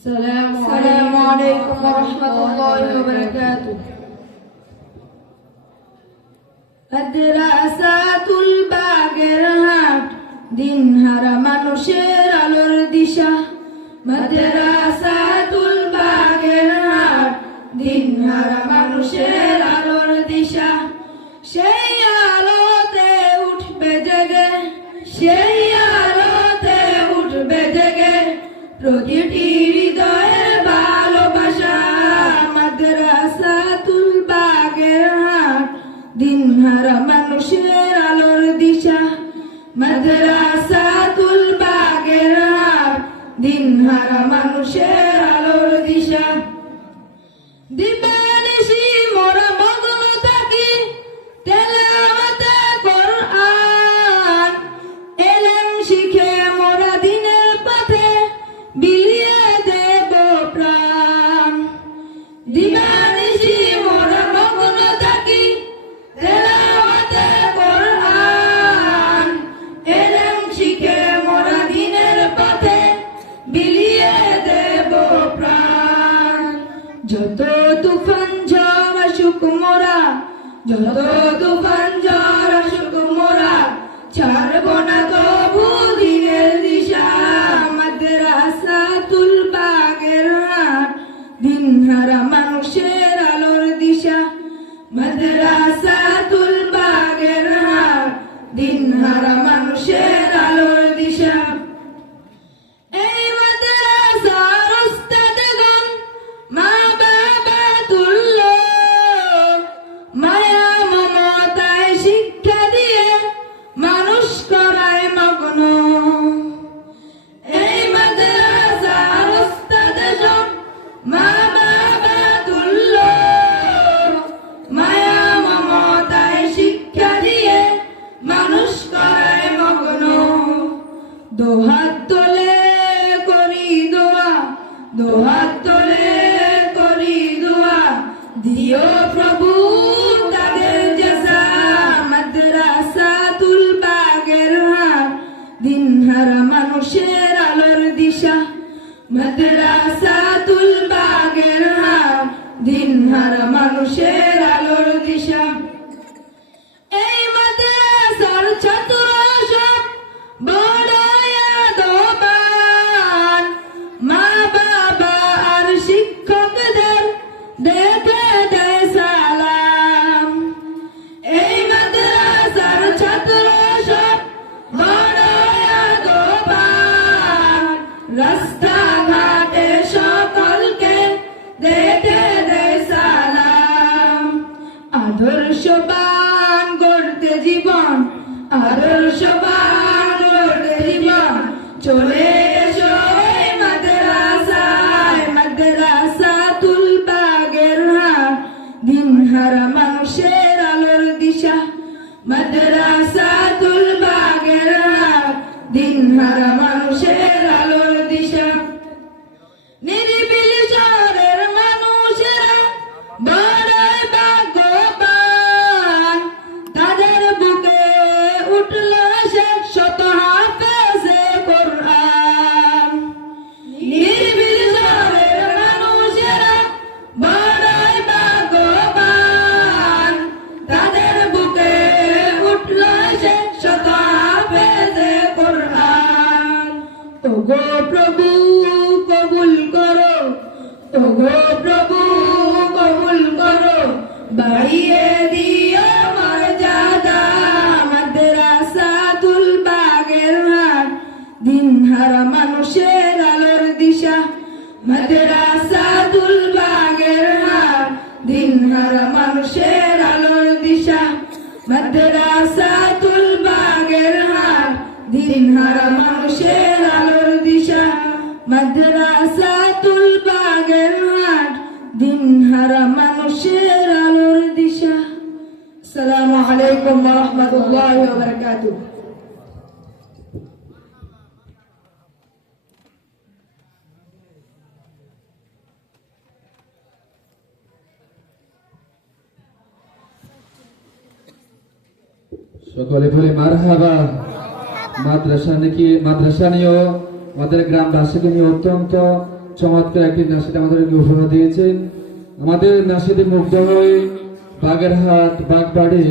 السلام عليكم ورحمة الله وبركاته. মাদ্রাসাতুল বাগেরহাট দিনহারা মানুষের আলোর দিশা। মাদ্রাসাতুল বাগেরহাট দিনহারা মানুষের আলোর দিশা। সেই আলোতে উঠবে জেগে, সেই আলোতে উঠবে জেগে প্রতিটি হৃদয়ের ভালোবাসা। মাদ্রাসাতুল বাগেরহাট দিনহারা মানুষের আলোর দিশা। মাদ্রাসাতুল বাগেরহাট দিনহারা মানুষের আলোর দিশা। দিবানিশি মোরা মগ্ন থাকি তেলাওয়াতে কোরআন, ইলম শিখে মোরা দিনের পথে বিলিয়ে দেব প্রাণ। দিবানিশি মোরা মগ্ন থাকি তেলাওয়াতে কোরআন, ইলম শিখে মোরা দিনের পথে বিলিয়ে দেব প্রাণ। যত তুফান ঝড় আসুক মোরা, যত তুফান ঝড় আসুক মোরা ছাড়ব না তবু দিনের দিশা। মাদ্রাসাতুল বাগেরহাট দিনহারা মানুষের আলোর দিশা। মাদ্রাসাতুল বাগেরহাট দিনহারা মানুষের আলোর দিশা। এই মাদ্রাসার উস্তাদগণ মা বাবা তুল্য, মায়া মমতায় শিক্ষা দিয়ে মানুষ করায় মগ্ন। এই মাদ্রাসার উস্তাদগণ মা বাবা তুল্য, মায়া মমতায় শিক্ষা দিয়ে মানুষ করায় মগ্ন। দোহাত তোলে করি দোয়া, দোহাত তোলে করি দোয়া, দিও প্রভু তাদের জাযা। মাদ্রাসাতুল বাগেরহাট দিনহারা মানুষের আলোর দিশা। মাদ্রাসাতুল বাগেরহাট দিনহারা মানুষের আলোর দিশা। এই মাদ্রাসার ছাত্র সব বড় আদবান, মা বাবা আর শিক্ষকদের দেখে দেয় সালাম। এই মাদ্রাসার ছাত্র সব বড় আদবান, রাস্তাঘাটে সকলকে দেখে দেয় সালাম। আদর্শবান গড়তে জীবন, আদর্শবান গড়তে জীবন চলে এসো এই মাদ্রাসায়। মাদ্রাসাতুল বাগেরহাট দিনহারা মানুষের আলোর দিশা। মাদ্রাসাতুল বাগেরহাট দিনহারা মানুষের আলোর দিশা। নিরিবিলি শহরের মানুষেরা বড়ই ভাগ্যবান, তাদের বুকে উঠল সে শত হাফেজে কোরআন। নিরিবিলি শহরের মানুষেরা বড়ই ভাগ্যবান, তাদের বুকে উঠল সে শত হাফেজে কোরআন। ওগো প্রভু কবুল করো, ওগো প্রভু কবুল করো, বাড়িয়ে দিও মর্যাদা। মাদ্রাসাতুল বাগেরহাট দিনহারা মানুষের আলোর দিশা। মাদ্রাসাতুল বাগেরহাট দিনহারা মানুষের আলোর দিশা। মাদ্রাসাতুল বাগেরহাট দিনহারা মানুষের আলোর দিশা। মাদ্রাসাতুল বাগেরহাট দিনহারা মানুষের আলোর দিশা। আসসালামু আলাইকুম ওয়া রাহমাতুল্লাহি ওয়া বারাকাতুহু। সকলে বলে মারহাবা। মাদ্রাসা নিয়ে আমাদের গ্রামবাসীকে নিয়ে অত্যন্ত চমৎকার একটি নাশিদ আমাদেরকে উপহার দিয়েছেন। আমাদের নাশিদে মুগ্ধ হয়ে বাগেরহাট বাগবাড়ি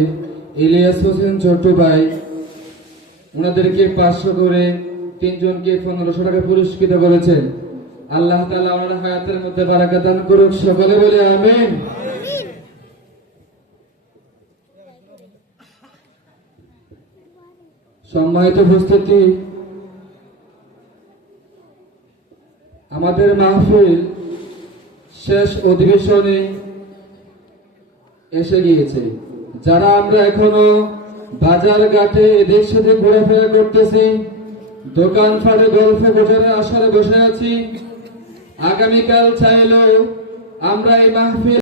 ইলিয়াস হোসেন ছোট্ট ভাই ওনাদেরকে 500 করে, 3 জনকে 1500 টাকা পুরস্কৃত করেছেন। আল্লাহ তাআলা ওনার হায়াতের মধ্যে বারাকা দান করুক, সকলে বলে আমিন। সম্মানিত উপস্থিতি, আমাদের মাহফিল শেষ অধিবেশনে এসে গিয়েছে। যারা আমরা এখনো বাজার ঘাটে এদের সাথে ঘোরাফেরা করতেছি, দোকান ফাটে গল্পে গোছানোর আশায় বসে আছি, আগামীকাল চাইলেও আমরা এই মাহফিল